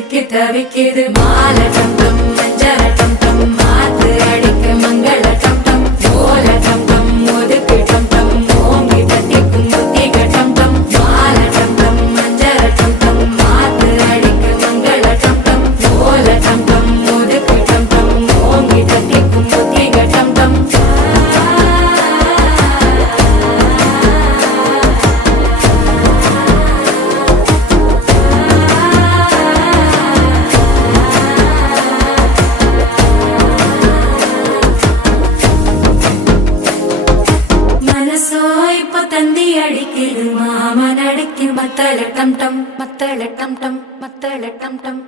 சிக்கி தவிக்கிது மால டம் டம் மஞ்சள டம் டம் மாத்து அடிக்க மங்கள டம் டம் ஓல டம் டம் ஒதுக்கு டம் டம் ஓங்கி தட்டிக்கும் புத்திக டம் டம் மால டம் டம் மஞ்சள டம் டம் மாத்து அடிக்க மங்கள டம் டம் ஓல டம் டம் ஒதுக்கு டம் டம் ஓங்கி தட்டிக்கும் புத்திக டம் டம் தந்தி அடிக்குது மாமன் அடிக்கு மத்தள டம் டம் மத்தள டம் டம் மத்தள டம் டம்